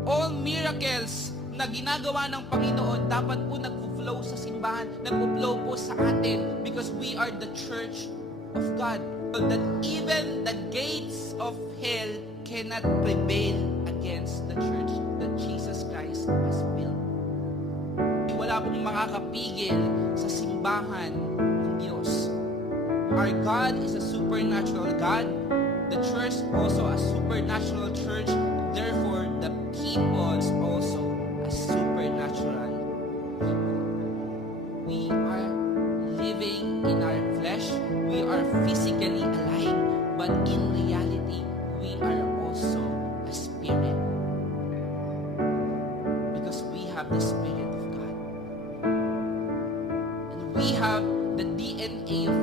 All miracles na ginagawa ng Panginoon dapat po nagpo-flow sa simbahan, nagpo-flow po sa atin because we are the church of God. That even the gates of hell cannot prevail against the church that Jesus Christ has built. Wala pong makakapigil sa simbahan ng Diyos. Our God is a supernatural God. The church also a supernatural church. Therefore, the people is also a supernatural people. We are living in our flesh. We are physically alive. But in reality, we are also a spirit. Because we have the Spirit of God. And we have the DNA of